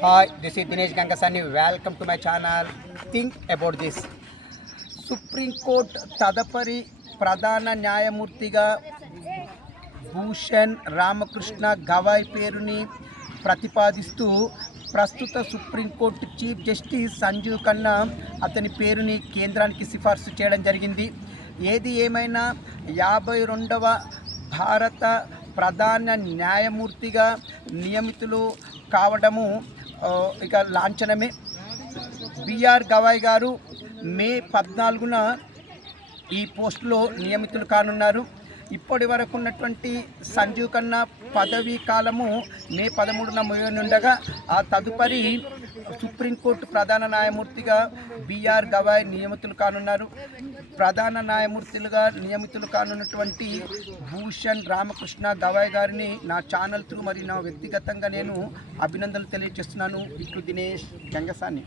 Hi, this is Dinesh Gangasani. Welcome to my channel. Think about this. Supreme court తదుపరి ప్రధాన న్యాయమూర్తిగా భూషణ్ రామకృష్ణ గవాయ్ పేరుని ప్రతిపాదిస్తూ ప్రస్తుత supreme court chief justice Sanjiv Khanna అతని పేరుని కేంద్రానికి సిఫార్సు చేయడం జరిగింది. ఏది ఏమైనా 52వ భారత ప్రధాన న్యాయమూర్తిగా నియమితులు కావడము ఇక లాంఛనమే. బిఆర్ గవాయ్ గారు మే 14న ఈ పోస్టులో నియమితులు కానున్నారు. ఇప్పటి వరకు ఉన్నటువంటి సంజీవ్ ఖన్నా పదవీ కాలము మే 13న ముగియనుండగా ఆ తదుపరి సుప్రీంకోర్టు ప్రధాన న్యాయమూర్తిగా బిఆర్ గవాయ్ నియమితులు కానున్నారు. ప్రధాన న్యాయమూర్తులుగా నియమితులు కానున్నటువంటి భూషణ్ రామకృష్ణ గవాయ్ గారిని నా ఛానల్ త్రూ మరియు నా వ్యక్తిగతంగా నేను అభినందనలు తెలియజేస్తున్నాను. ఇట్లు దినేష్ గంగసాని.